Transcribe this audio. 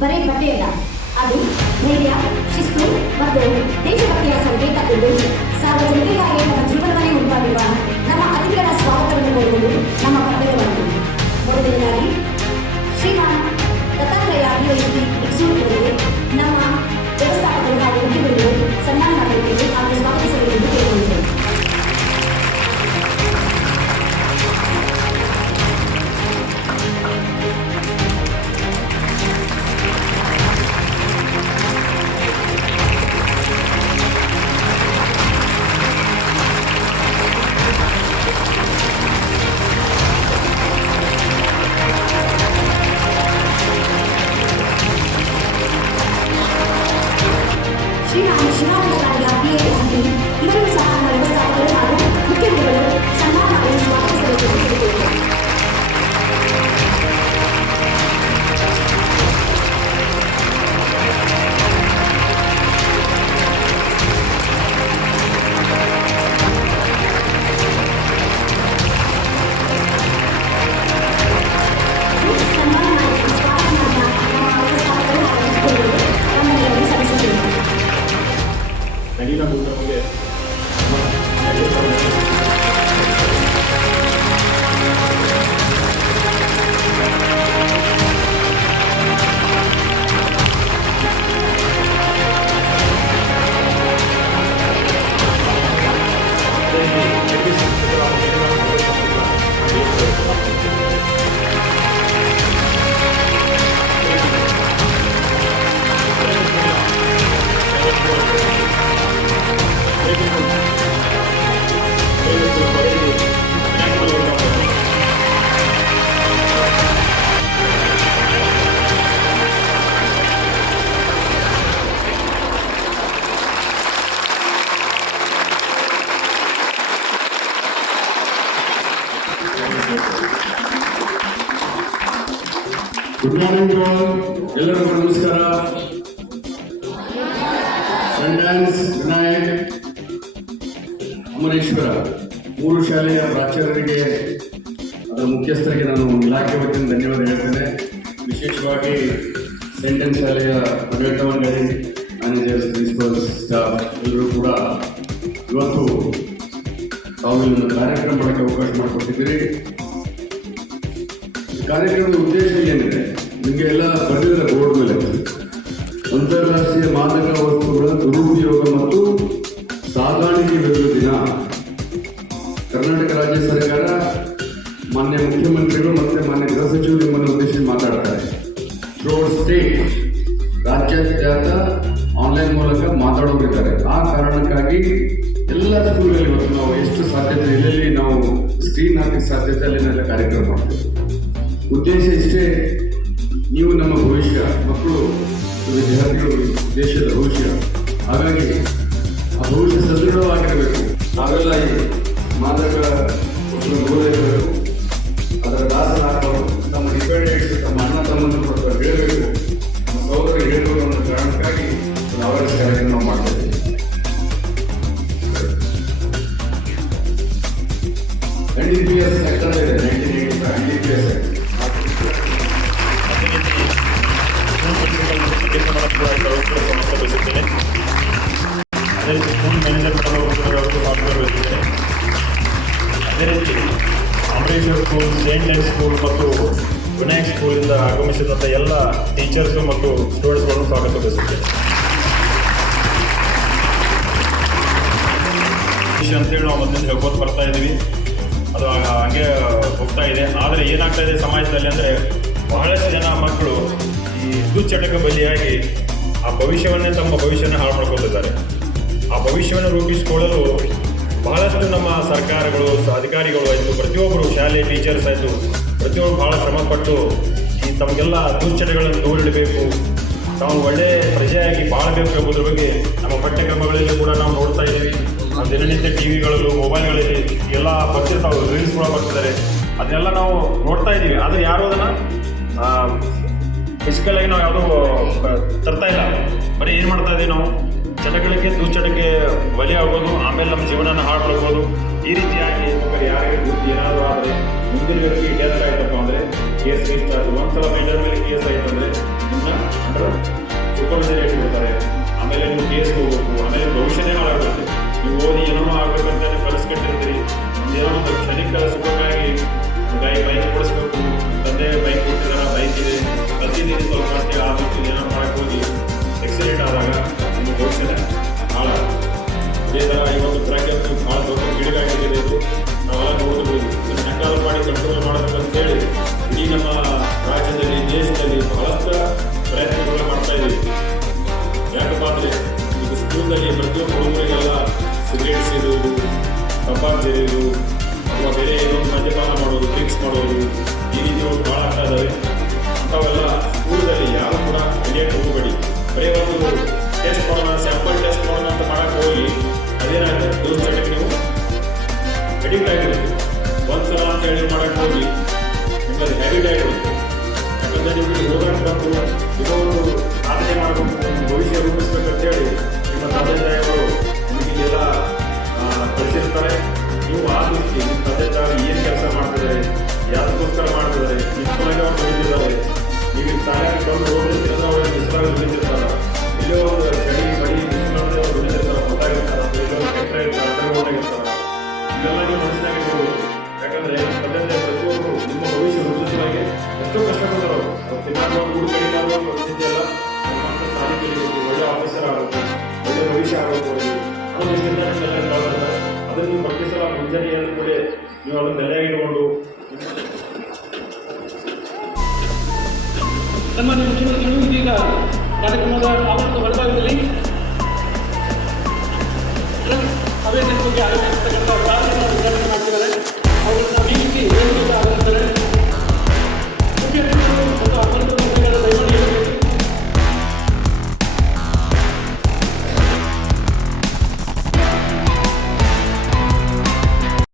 ಬರೀ ಬಟ್ಟೆಯಲ್ಲ, ಅದು ಧೈರ್ಯ, ಶಿಸ್ತು ಮತ್ತು ದೇಶಭಕ್ತಿಯ ಸಂಕೇತ ಎಂದು ಸಾರ್ವಜನಿಕರಿಗಾಗಿ ನಮ್ಮ ಜೀವನದಲ್ಲಿ ಉಂಟಾಗಿರುವ ನಮ್ಮ ಅತಿಥಿಗಳ ಸ್ವಾಗತವನ್ನು ಕೋರುವುದು ನಮ್ಮ ಕರ್ತವ್ಯವಾಗಿದೆ. ಮೊದಲನೇದಾಗಿ ಶ್ರೀಮಾನ್ ದತ್ತಾತ್ರೇಯ PhD ಭಿಕ್ಷುವರಿಗೆ ನಮ್ಮ ವ್ಯವಸ್ಥಾಪಕರು ಹಾಗೂ ಮುಖ್ಯಗುರುಗಳು ಸನ್ಮಾನ ಮಾಡಬೇಕೆಂದು ಹಾಗೂ ಸ್ವಾಗತಿಸಬೇಕೆಂದು ಕೇಳಿಕೊಂಡಿದ್ದೇವೆ. ಶಿವಾನಂದರಾಯ PhD ಇವರೂ ಸಹ ನಮ್ಮ ವ್ಯವಸ್ಥಾಪಕರು ಹಾಗೂ ಮುಖ್ಯಗುರುಗಳು ಸನ್ಮಾನ ಮಾಡಿ ಸ್ವಾಗತಿಸಬೇಕೆಂದು ಕೇಳಿದ್ದೇವೆ. ಗುಡ್ ಮಾರ್ನಿಂಗ್ ಎಲ್ಲರಿಗೂ ನಮಸ್ಕಾರ. ಸಂಡಾನ್ಸ್, ವಿನಾಯಕ್, ಅಮರೇಶ್ವರ ಮೂರು ಶಾಲೆಯ ಪ್ರಾಚಾರ್ಯರಿಗೆ ಅದರ ಮುಖ್ಯಸ್ಥರಿಗೆ ನಾನು ಇಲಾಖೆ ವತಿಯಿಂದ ಧನ್ಯವಾದ ಹೇಳ್ತೇನೆ. ವಿಶೇಷವಾಗಿ ಸೆಂಟೆನ್ಸ್ ಶಾಲೆಯ ಆಡಳಿತ ಮಂಡಳಿ, ಮ್ಯಾನೇಜರ್ಸ್, ಪ್ರಿನ್ಸಿಪಲ್, ಸ್ಟಾಫ್ ಎಲ್ಲರೂ ಕೂಡ ಇವತ್ತು ತಾವು ಒಂದು ಕಾರ್ಯಕ್ರಮ ಮಾಡೋಕ್ಕೆ ಅವಕಾಶ ಮಾಡಿಕೊಟ್ಟಿದ್ದೀರಿ. ಕಾರ್ಯಕ್ರಮದ ಉದ್ದೇಶ ಏನಿದೆ ನಿಮಗೆ ಎಲ್ಲ ಬರೆದಿದ್ದಾರೆ ಬೋರ್ಡ್ ಮೇಲೆ. ಅಂತಾರಾಷ್ಟ್ರೀಯ ಮಾದಕ ವಸ್ತುಗಳ ದುರುಪಯೋಗ ಮತ್ತು ಸಾಗಾಣಿಕೆ ವಿರುದ್ಧ ದಿನ. ಕರ್ನಾಟಕ ರಾಜ್ಯ ಸರ್ಕಾರ ಮಾನ್ಯ ಮುಖ್ಯಮಂತ್ರಿಗಳು ಮತ್ತು ಮಾನ್ಯ ಗೃಹ ಸಚಿವರು ನಿಮ್ಮನ್ನು ಉದ್ದೇಶಿಸಿ ಮಾತಾಡ್ತಾರೆ. ಥ್ರೂಔಟ್ ಸ್ಟೇಟ್ ರಾಜ್ಯಾದ್ಯಂತ ಆನ್ಲೈನ್ ಮೂಲಕ ಮಾತಾಡೋರಿದ್ದಾರೆ. ಆ ಕಾರಣಕ್ಕಾಗಿ ಎಲ್ಲ ಸ್ಕೂಲ್ಗಳಲ್ಲಿ ಇವತ್ತು ನಾವು ಎಷ್ಟು ಸಾಧ್ಯತೆ ಎಲ್ಲೆಲ್ಲಿ ನಾವು ಸ್ಕ್ರೀನ್ ಹಾಕಿ ಸಾಧ್ಯತೆ ಅಲ್ಲಿನೆಲ್ಲ ಕಾರ್ಯಕ್ರಮ ಮಾಡ್ತೀವಿ. ಉದ್ದೇಶ ಇಷ್ಟೇ, ನೀವು ನಮ್ಮ ಭವಿಷ್ಯ, ಮಕ್ಕಳು, ವಿದ್ಯಾರ್ಥಿಗಳು ದೇಶದ ಭವಿಷ್ಯ. ಹಾಗಾಗಿ ಆ ಭವಿಷ್ಯ ಸದೃಢವಾಗಿರಬೇಕು. ನಾವೆಲ್ಲ ಈ ಮಾದಕ ಓದಬೇಕು, ಅದರ ದಾಸರಾಗಬೇಕು. ನಮ್ಮ ಡಿಪೆಂಡೆಂಟ್ಸ್, ನಮ್ಮ ಅಣ್ಣ ತಮ್ಮನ್ನು ಹೇಳಬೇಕು, ನಮ್ಮ ಸಹೋದರಿಗೆ ಹೇಳಬೇಕು ಅನ್ನೋ ಕಾರಣಕ್ಕಾಗಿ ಅವೇರ್ನೆಸ್ ಕಾರ್ಯಕ್ರಮ ನಾವು ಮಾಡ್ತಾ ಇದ್ದೀವಿ. NDPS ಇದೆ, 1985 NDPS ಅದೇ ರೀತಿ ಸ್ಕೂಲ್ ಮ್ಯಾನೇಜರ್ ಮಾತಾಡಬೇಕಿದೆ. ಅದೇ ರೀತಿ Amareshwara school, Saint line school ಮತ್ತು ವಿನಾಯಕ್ ಸ್ಕೂಲಿಂದ ಆಗಮಿಸಿದಂಥ ಎಲ್ಲ ಟೀಚರ್ಸು ಮತ್ತು ಸ್ಟೂಡೆಂಟ್ಸ್ಗಳನ್ನು ಸ್ವಾಗತ ಬಯಸುತ್ತೇನೆ. ಅಂತೇಳಿ ನಾವು ಮೊದಲಿಂದ ಹೇಳ್ಕೊಂಡು ಬರ್ತಾ ಇದ್ದೀವಿ, ಅದು ಹಂಗೆ ಹೋಗ್ತಾ ಇದೆ. ಆದರೆ ಏನಾಗ್ತಾ ಇದೆ ಸಮಾಜದಲ್ಲಿ ಅಂದರೆ ಬಹಳಷ್ಟು ಜನ ಮಕ್ಕಳು ಈ ದುಶ್ಚಟಕ್ಕೆ ಬಲಿಯಾಗಿ ಆ ಭವಿಷ್ಯವನ್ನೇ ತಮ್ಮ ಭವಿಷ್ಯನ ಹಾಳು ಮಾಡ್ಕೊತಿದ್ದಾರೆ. ಆ ಭವಿಷ್ಯವನ್ನು ರೂಪಿಸಿಕೊಳ್ಳಲು ಬಹಳಷ್ಟು ನಮ್ಮ ಸರ್ಕಾರಗಳು, ಅಧಿಕಾರಿಗಳು ಆಯಿತು, ಪ್ರತಿಯೊಬ್ಬರು ಶಾಲೆ ಟೀಚರ್ಸ್ ಆಯಿತು, ಪ್ರತಿಯೊಬ್ಬರು ಭಾಳ ಶ್ರಮಪಟ್ಟು ಈ ತಮಗೆಲ್ಲ ದುಶ್ಚಟಗಳನ್ನು ದೂರಿಡಬೇಕು, ತಾವು ಒಳ್ಳೆಯ ಪ್ರಜೆಯಾಗಿ ಬಾಳಬೇಕು ಎಂಬುದ್ರ ಬಗ್ಗೆ ನಮ್ಮ ಪಠ್ಯಕ್ರಮಗಳಲ್ಲಿ ಕೂಡ ನಾವು ನೋಡ್ತಾ ಇದ್ದೀವಿ. ದಿನನಿತ್ಯ ಟಿವಿಗಳಲ್ಲೂ, ಮೊಬೈಲ್ಗಳಲ್ಲಿ ಎಲ್ಲ ಬರ್ತಿರ್ತಾವೆ, ರೀಲ್ಸ್ ಕೂಡ ಬರ್ತಿದ್ದಾರೆ. ಅದನ್ನೆಲ್ಲ ನಾವು ನೋಡ್ತಾ ಇದ್ದೀವಿ. ಆದರೆ ಯಾರು ಅದನ್ನು ಫಿಸಿಕಲಾಗಿ ನಾವು ಯಾವುದೂ ತರ್ತಾ ಇಲ್ಲ. ಬರೀ ಏನು ಮಾಡ್ತಾ ಇದ್ದೀವಿ ನಾವು, ಚಟಗಳಿಗೆ ದುಶ್ಚಟಕ್ಕೆ ಬಲಿ ಆಗೋದು, ಆಮೇಲೆ ನಮ್ಮ ಜೀವನನ ಹಾಳು ಮಾಡ್ಬೋದು. ಈ ರೀತಿಯಾಗಿ ಯಾರಿಗೆ ಏನಾದರೂ ಆದರೆ ಮುಂದಿನ ವ್ಯಕ್ತಿ ಡೆತ್ ಆಯ್ತಪ್ಪ ಅಂದರೆ ಕೇಸ್ ರಿಜಿಸ್ಟರ್ ಆಯಿತು. ಒಂದ್ಸಲ ಮೆಂಟಲ್ ಮೇಲೆ ಕೇಸ್ ಆಯಿತು ಅಂದರೆ ಇನ್ನು ನೋಡಿದ್ರು ಇದನ್ನು ಹೆಂಗಾದ್ರೂ ಮಾಡಿ ಕಂಟ್ರೋಲ್ ಮಾಡಬೇಕು ಅಂತೇಳಿ ಇಡೀ ನಮ್ಮ ರಾಜ್ಯದಲ್ಲಿ ದೇಶದಲ್ಲಿ ಬಹಳಷ್ಟು ಪ್ರಯತ್ನಗಳನ್ನ ಮಾಡ್ತಾ ಇದ್ದೀವಿ. ಯಾಕಪ್ಪ ಅಂದರೆ ಈಗ ಸ್ಕೂಲ್ನಲ್ಲಿ ಪ್ರತಿಯೊಂದು ಹುಡುಗರಿಗೆಲ್ಲ ಸಿಗರೇಟ್ ಸೇರುವುದು, ತಂಬಾಕು ಸೇರುವುದು ಅಥವಾ ಬೇರೆ ಏನೋ ಮದ್ಯಪಾನ ಮಾಡೋದು, ಡ್ರಿಂಕ್ಸ್ ಮಾಡೋದು ಈ ರೀತಿಗಳು ಭಾಳ ಆಗ್ತಾ ಇದ್ದಾವೆ. ಅಂಥವೆಲ್ಲ ಸ್ಕೂಲ್ದಲ್ಲಿ ಯಾರು ಕೂಡ ಕಲಿಯಕ್ಕೆ ಹೋಗಬೇಡಿ. ಬರೀ ಒಂದು ಟೆಸ್ಟ್ ಮಾಡೋಣ, ಸ್ಯಾಂಪಲ್ ಟೆಸ್ಟ್ ಮಾಡೋಣ ಅಂತ ಮಾಡಕ್ಕೆ ಹೋಗಿ ಅದೇನಾಗುತ್ತೆ, ದುಶ್ಚಟಕ್ಕೆ ನೀವು ಅಡಿಕ್ಟ್ ಆಗಿರುತ್ತೆ. ಒಂದ್ಸಲ ಅಂತ ಹೇಳಿ ಮಾಡಕ್ಕೆ ಹೋಗಿ ನಿಮಗೆ ಅದು ಹ್ಯಾಬಿಟ್ ಆಗಿರುತ್ತೆ. ಯಾಕಂದರೆ ನಿಮಗೆ ಹೋಗಕ್ಕೆ ಬಂದು ಏನೋ ಒಂದು ಸಾಧನೆ ಮಾಡಬೇಕು, ಒಂದು ಭವಿಷ್ಯ ರೂಪಿಸ್ಬೇಕಂತೇಳಿ ನಿಮ್ಮ ತಂದೆ ತಾಯಿಗಳು ನಿಮಗೆಲ್ಲ ಕಲಿಸಿರ್ತಾರೆ. ನೀವು ಆ ದೃಷ್ಟಿ ನಿಮ್ಮ ತಂದೆ ತಾಯಿ ಏನು ಕೆಲಸ ಮಾಡ್ತಿದ್ದಾರೆ, ಯಾವುದಕ್ಕೋಸ್ಕರ ಮಾಡ್ತಿದ್ದಾರೆ, ನಿಜವಾಗಿ ಅವ್ರು ಬೆಳೀತಿದ್ದಾರೆ. ನೀವು ಸಾಯಕ್ಕೆ ಬಂದು ಹೋಗಿರ್ತೀರ, ಅವ್ರ ಬಿಸಿಲಾಗಿ ಬೆಳೀತಿರ್ತಾರೆ, ಇಲ್ಲೋ ಒಂದು ಚಳಿ ಮಳಿ ಬಿಸಿಲಂದ್ರೆ ಅವ್ರು ಬೆಳೀತಿರ್ತಾರೆ, ಗೊತ್ತಾಗಿರ್ತಾರೆ, ಎಲ್ಲೋ ಕೆಟ್ಟ ಇರ್ತಾರೆ, ಅಡ್ಡಗೊಂಡಾಗಿರ್ತಾರೆ. ಇವೆಲ್ಲ ನೀವು ಮನಸ್ಸಿನಾಗಿರ್ಬೋದು. ಯಾಕಂದರೆ ತಂದೆ ತಾಯಿ ಪ್ರತಿಯೊಬ್ಬರು ನಿಮ್ಮ ಭವಿಷ್ಯ ರೂಪಿಸುವಾಗೆ ಎಷ್ಟೋ ಕಷ್ಟಪಡ್ತಾರೆ. ಅವ್ರು ತಿನ್ನಾಗ ಒಂದು ಊರು ಕಡಿಮೆ ಆಗುವ ಪರಿಸ್ಥಿತಿ ಎಲ್ಲ ಸಾಧನೆ ಕಲಿಬೇಕು, ಒಳ್ಳೆ ಆಫೀಸರ್ ಆಗಬೇಕು, ಒಳ್ಳೆ ಭವಿಷ್ಯ ಆಗಬೇಕು ಅವರಿಗೆ ಅನ್ನೋ ದೃಷ್ಟಿಯಿಂದ ನಿಮ್ಮೆಲ್ಲ ಕಳ್ದಿರ್ತಾರೆ. ಅದನ್ನು ನೀವು ಪ್ರತಿ ಸಲ ಮುಂಜಾನೆ ಹೇಳಿದ ಕೂಡ ನೀವು ಅದನ್ನು ನೆಲೆಯಾಗಿಟ್ಕೊಂಡು ಸನ್ಮಾನ್ಯ ಮುಖ್ಯಮಂತ್ರಿಗಳು ಇದೀಗ ಕಾರ್ಯಕ್ರಮದ ಆವರಣದ ಹೊರಭಾಗದಲ್ಲಿ ಡ್ರಗ್ಸ್ ಅವೇರ್ನೆಸ್ ಬಗ್ಗೆ ಆಯೋಜಿಸತಕ್ಕಂಥ